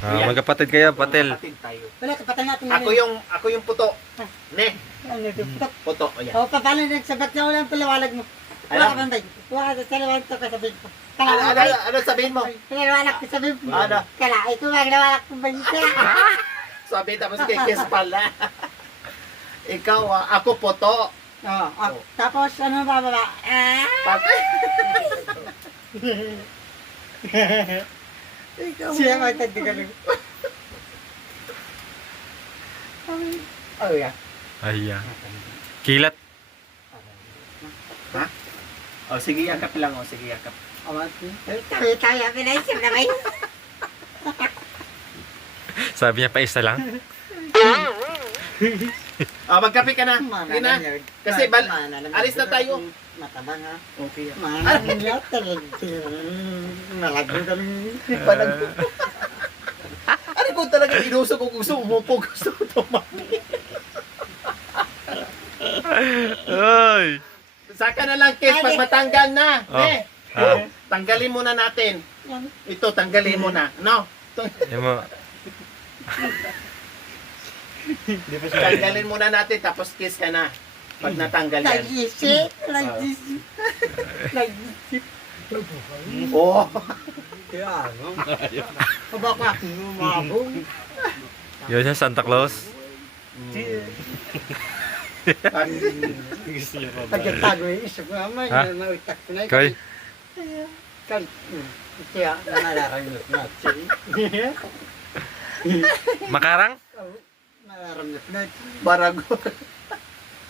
Magkapatid kayo, patil. Kapatid tayo. Wala, kapatid natin. Ako yung puto. Ne, Ano ito? puto. O yan. O, paano nagsabat na ulang palawalag mo? Wala ka bang bay? Wala ka talawalag to kasabihin ko. Ano sabihin mo? Pinalawalag ko sabihin mo. Ano? Kala, ito magnawalak ko ba yun? Sabi tapos kay Kiss pala. Ikaw, ako puto. Tapos, ano ba ba? Ikaw. Siya magtagdigan. Oh, yeah. Ay, kilat. Ha? O, sige, yakap lang. O, sige, yakap. Tayo, pinaisip na ba yun? Sabi niya pa isa lang. Magkape ka na. Sige na. Kasi alis na tayo. Matabang ha. Okay. Manang talaga. Nalago kami. Palago. Ano ko talaga inuso ko gusto umupo gusto ko tumami. Ay! Saka na lang Kiss pag matanggal na. Oh. Tanggalin muna natin. Ito tanggalin mo na. No? Yung mo. Tanggalin muna natin tapos Kiss ka na. Pag natanggal yan. Nag-isip. Oh. Kaya ano? Baka lumabong. Yun siya, Santa Claus. Pagkatago yung isip ko naman. Ha? Nautak ko na. Koy. Kaya nalaramit natin. Makarang? Nalaramit natin. Barago.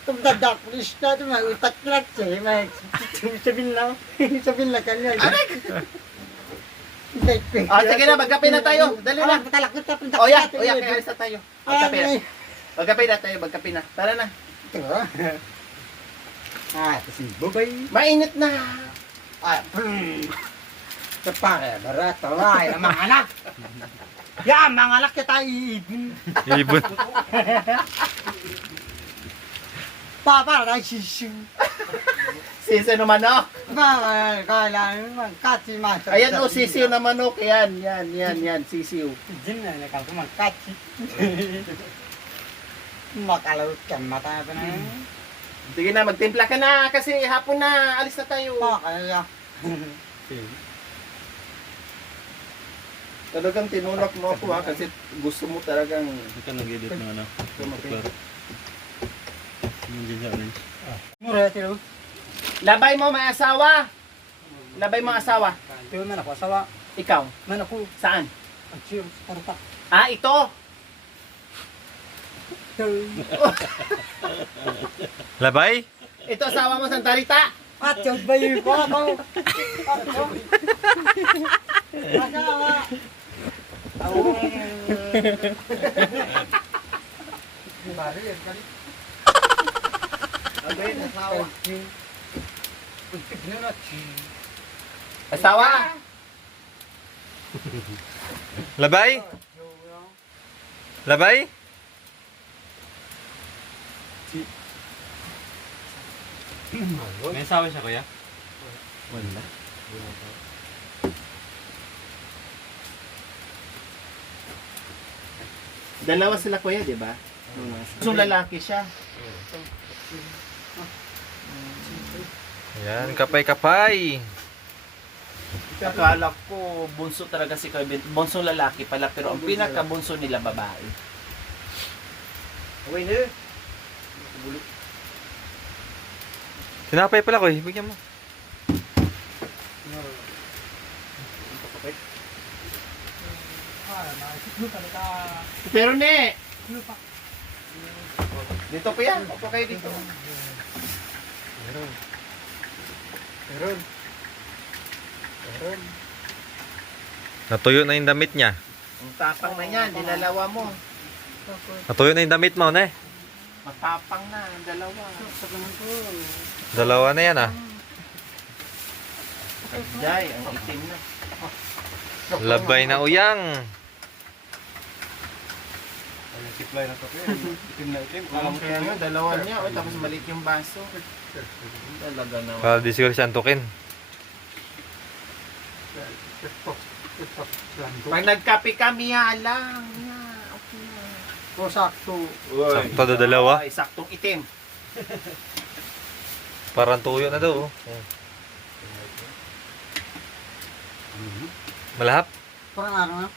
Kung dadaklis na ito, mautak lang siya. Sabihin lang kanya. Sige na, magkape na tayo. Dali na. Patalakot na punta. O yan, kaya alis na tayo. Magkape na. Magkape na tayo, magkape na. Tara na. Si Bubay. Mainit na. Sa pare, barato. Ay, ang mga anak. Yan, mga anak kita iibin. Ibon. Para na sisiw. Sisiw na manok. Kala naman, kasi masa. Ayan o, sisiw na manok. Yan, sisiw. Diyan na, nakakumangkatsi. Makalawit ka, mata pa na. Sige na, magtimpla ka na kasi hapon na. Alis na tayo. Kaya. Talagang tinulak mo ako kasi gusto mo talagang Hindi ka nag-edit ng ano. Yung ginger orange. Mura tiro. labay mo may asawa. Labay mo ang asawa. Tiro man ako, asawa. Ikaw, Man ako. saan? Ang siyo, parta. Ito. Labay? Ito asawa mo Santa Rita. At yung bayi ko ako. Asawa. Bari, yan kali. Okay, asawa. Tignan na, Asawa. Labay? Labay? May asawa siya kuya? Wala. Dalawa sila kuya, di ba? Isang lalaki siya. Yan, kapay-kapay. Akala ko bunso talaga si Kevin. Bunso lalaki pala pero ang pinaka-bunso nila babae. Okay na. Tinapay pala ko eh. Bigyan mo. Pero ne. Dito po yan. Opo kayo dito. Meron. Natuyo na yung damit niya. Ang tapang na yan. Dinalawa mo. Natuyo na yung damit mo, ne? Matapang na. Ang dalawa. Dalawa na yan ah. Jai, ang itim na. Labay na uyang. Tiplay na to kuya. Itim na itim. Kaya nga, dalawa niya. O, tapos maliit yung baso. Talaga naman. Para di siguro siya antukin. Pag nagkape kami, lang. Okay na. O sakto. Sakto do dalawa. Ay, saktong itim. Parang tuyo na daw. Oh. Malahap. Parang ano na.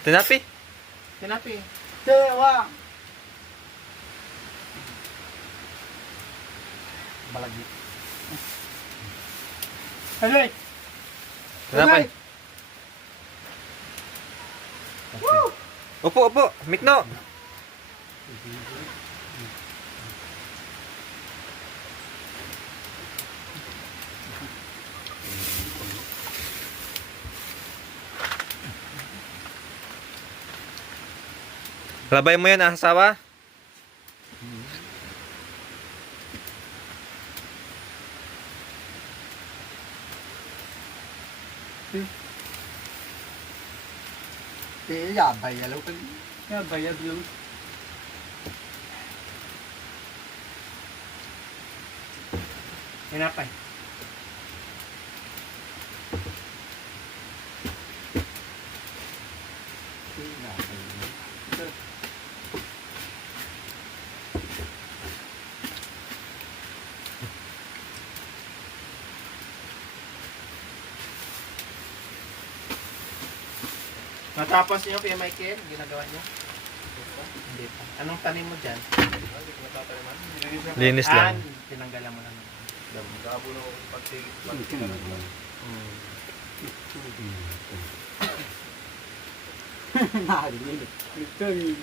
Tinapi. Tinapi. Dewa. Balagi. Hello. Tinapay. Opo, opo. Mikno. Labay mo yan, asawa. Yabay alaw ka. Bayad lang. Tinapay. Natapos niyo kay Michael, ginagawa niyo? Hindi pa. Anong tanim mo dyan? Linis lang. Tinanggalan mo lang. Gabo na pagtigit. Narinig. Ito eh.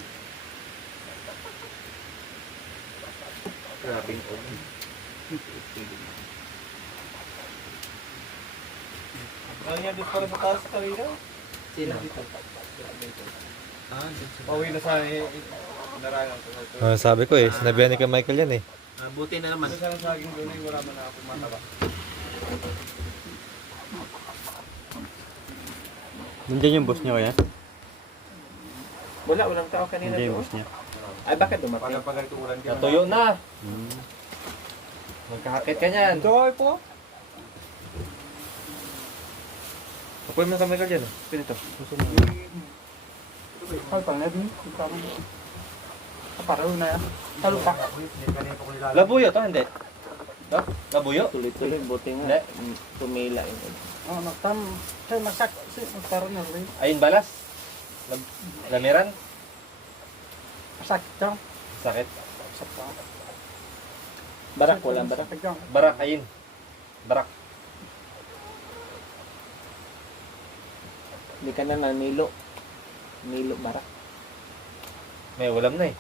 Grabing ulan. Ano yan, dito para sa taas kanina? Sino? Pauwi na sa narangan ko. Sabi ko eh, sinabihan ni kay Michael yan eh. Buti na naman. Sa saging doon ay wala man na ako mataba. Nandiyan yung boss niya kaya? Walang tao kanina Nandiyan yung doon. boss niya. Ay, bakit dumating? Pag ganito ulan ka. Natuyo na. Magkahakit ka niyan. Joy po. Apoy mo kay Michael dyan. Pinito. Ay, pang nabi. Kaparaw na yan. Talo pa. Labuyo to, hindi? Labuyo? Tuloy-tuloy, buti nga. Tumila yun. Oh, nagtam. Say, masak. Say, magkaroon na rin. Ayun balas. Lamiran. Masak ito. Sakit. Masak pa. Barak, walang barak. Barak, ayun. Barak. Hindi ka na nanilo. Nilo, barak. May ulam na eh.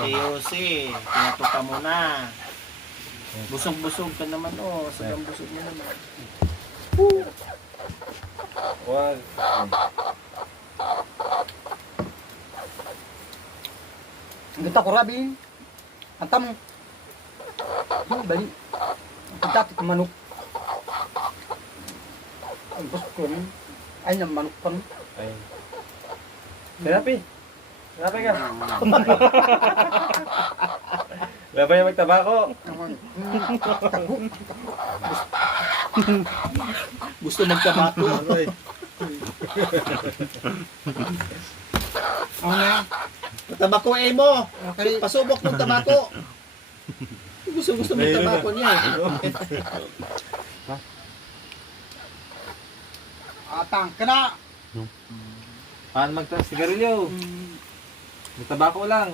Yosi, pinatuka mo na. Busog-busog ka naman, oh. Sagang busog mo naman. Wag. Kita ko rabi. Antam. Yung bali. Kita ti manok. Ang bus ko ni. Ay nang manok pa. Ayun. Tinapi. Tinapi ka. Labay yung magtabako. Tago. Gusto magkabato. Ano na? Tabako eh mo. Okay. Pasubok ng tabako. Gusto mo tabako niya eh. Atang kana. Paano magta-sigarilyo? May tabako lang.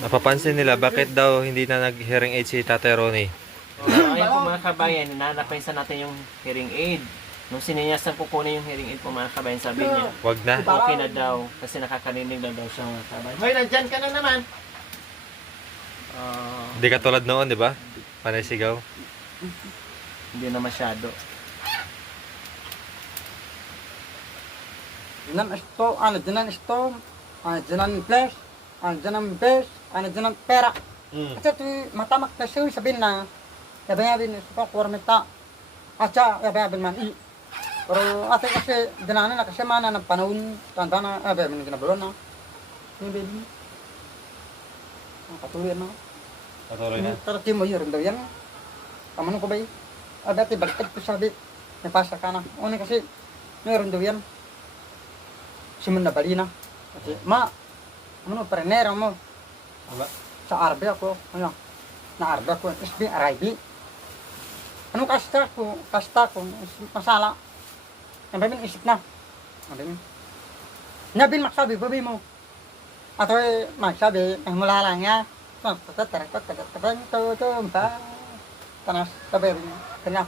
Napapansin nila bakit daw hindi na nag-hearing aid si Tatay Ronnie. Ayun po mga kabayan, nananapansin natin yung hearing aid. Nung sinenyasan ko kunin yung hearing aid po mga kabayan, sabi niya, Wag na. okay na daw. Kasi nakakarinig na daw siya mga kabayan. Hoy, nandyan ka na naman. Hindi katulad noon, di ba? Panay sigaw. Hindi na masyado. Dinan isto, ano dinan isto. Ano dinan flash. Ano dinan base. Ano dinan pera. Kasi ito matamak na siya sabihin na yabayabin ito kurmita. Atsa yabayabin man i. Pero ate kasi dinanan na kasi mana ng panahon tanda na yabayabin na ginabalon na. Hindi baby. Katuloy na. Patuloy na. Pero di mo yun daw yan. Kamano ko ba yun? Dati baliktad ko sabi. May pasa ka na. Una kasi, meron daw yan. Simon na bali na. Kasi, ano, parinero mo. Wala. Sa RB ako. Ano? Na RB ako. SB, RIB. Anong kasta ko? Masala. Nabi isip na. Nabi magsabi, babi mo. At magsabi, ang mula lang niya. Tanas, sabi rin. Kanya.